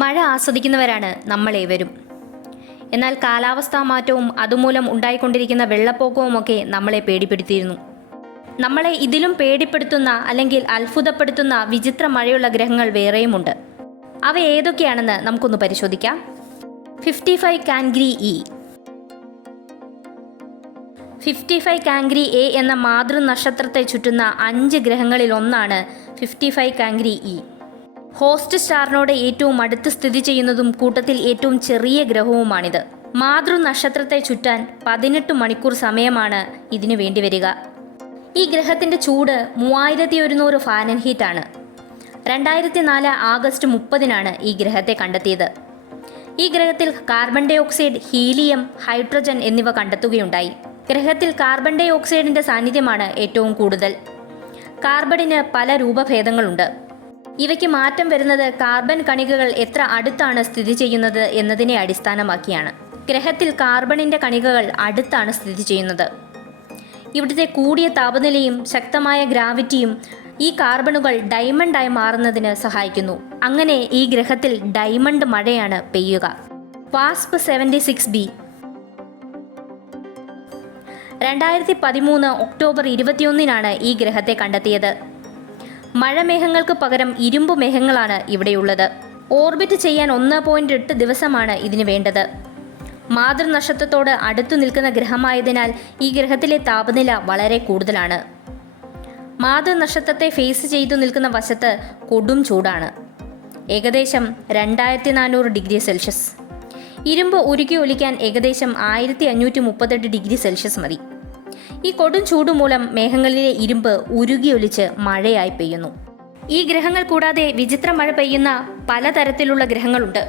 മഴ ആസ്വദിക്കുന്നവരാണ് നമ്മളേവരും. എന്നാൽ കാലാവസ്ഥാ മാറ്റവും അതുമൂലം ഉണ്ടായിക്കൊണ്ടിരിക്കുന്ന വെള്ളപ്പൊക്കവുമൊക്കെ നമ്മളെ പേടിപ്പെടുത്തിയിരുന്നു. നമ്മളെ ഇതിലും പേടിപ്പെടുത്തുന്ന അല്ലെങ്കിൽ അത്ഭുതപ്പെടുത്തുന്ന വിചിത്ര മഴയുള്ള ഗ്രഹങ്ങൾ വേറെയുമുണ്ട്. അവ ഏതൊക്കെയാണെന്ന് നമുക്കൊന്ന് പരിശോധിക്കാം. 55 കാൻഗ്രി ഇ. 55 കാൻഗ്രി എ എന്ന മാതൃനക്ഷത്രത്തെ ചുറ്റുന്ന 5 ഗ്രഹങ്ങളിൽ ഒന്നാണ് 55 കാൻഗ്രി ഇ. ഹോസ്റ്റ് സ്റ്റാറിനോട് ഏറ്റവും അടുത്ത് സ്ഥിതി ചെയ്യുന്നതും കൂട്ടത്തിൽ ഏറ്റവും ചെറിയ ഗ്രഹവുമാണിത്. മാതൃനക്ഷത്രത്തെ ചുറ്റാൻ 18 മണിക്കൂർ സമയമാണ് ഇതിനു വേണ്ടി വരിക. ഈ ഗ്രഹത്തിൻ്റെ ചൂട് 3100 ഫാരൻഹീറ്റ് ആണ്. 2004 ആഗസ്റ്റ് 30-നാണ് ഈ ഗ്രഹത്തെ കണ്ടെത്തിയത്. ഈ ഗ്രഹത്തിൽ carbon dioxide, helium, hydrogen എന്നിവ കണ്ടെത്തുകയുണ്ടായി. ഗ്രഹത്തിൽ കാർബൺ ഡൈ ഓക്സൈഡിൻ്റെ സാന്നിധ്യമാണ് ഏറ്റവും കൂടുതൽ. കാർബണിന് പല രൂപഭേദങ്ങളുണ്ട്. ഇവയ്ക്ക് മാറ്റം വരുന്നത് കാർബൺ കണികകൾ എത്ര അടുത്താണ് സ്ഥിതി ചെയ്യുന്നത് എന്നതിനെ അടിസ്ഥാനമാക്കിയാണ്. ഗ്രഹത്തിൽ കാർബണിൻ്റെ കണികകൾ അടുത്താണ് സ്ഥിതി ചെയ്യുന്നത്. ഇവിടുത്തെ കൂടിയ താപനിലയും ശക്തമായ ഗ്രാവിറ്റിയും ഈ കാർബണുകൾ ഡയമണ്ടായി മാറുന്നതിന് സഹായിക്കുന്നു. അങ്ങനെ ഈ ഗ്രഹത്തിൽ ഡയമണ്ട് മഴയാണ് പെയ്യുക. വാസ്പ് 76b. 2013 ഒക്ടോബർ 21-നാണ് ഈ ഗ്രഹത്തെ കണ്ടെത്തിയത്. മഴമേഘങ്ങൾക്ക് പകരം ഇരുമ്പ് മേഘങ്ങളാണ് ഇവിടെയുള്ളത്. ഓർബിറ്റ് ചെയ്യാൻ 1.8 ദിവസമാണ് ഇതിന് വേണ്ടത്. മാതൃനക്ഷത്രത്തോട് അടുത്തു നിൽക്കുന്ന ഗ്രഹമായതിനാൽ ഈ ഗ്രഹത്തിലെ താപനില വളരെ കൂടുതലാണ്. മാതൃനക്ഷത്രത്തെ ഫേസ് ചെയ്തു നിൽക്കുന്ന വശത്ത് കൊടും ചൂടാണ്, ഏകദേശം 2400 ഡിഗ്രി സെൽഷ്യസ്. ഇരുമ്പ് ഉരുക്കി ഒലിക്കാൻ ഏകദേശം 1538 ഡിഗ്രി സെൽഷ്യസ് മതി. ഈ കൊടും ചൂട് മൂലം മേഘങ്ങളിലെ ഇരുമ്പ് ഉരുകിയൊലിച്ച് മഴയായി പെയ്യുന്നു. ഈ ഗ്രഹങ്ങൾ കൂടാതെ വിചിത്ര മഴ പെയ്യുന്ന പലതരത്തിലുള്ള ഗ്രഹങ്ങളുണ്ട്.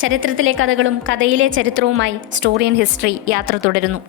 ചരിത്രത്തിലെ കഥകളും കഥയിലെ ചരിത്രവുമായി സ്റ്റോറി ആൻഡ് ഹിസ്റ്ററി യാത്ര തുടരുന്നു.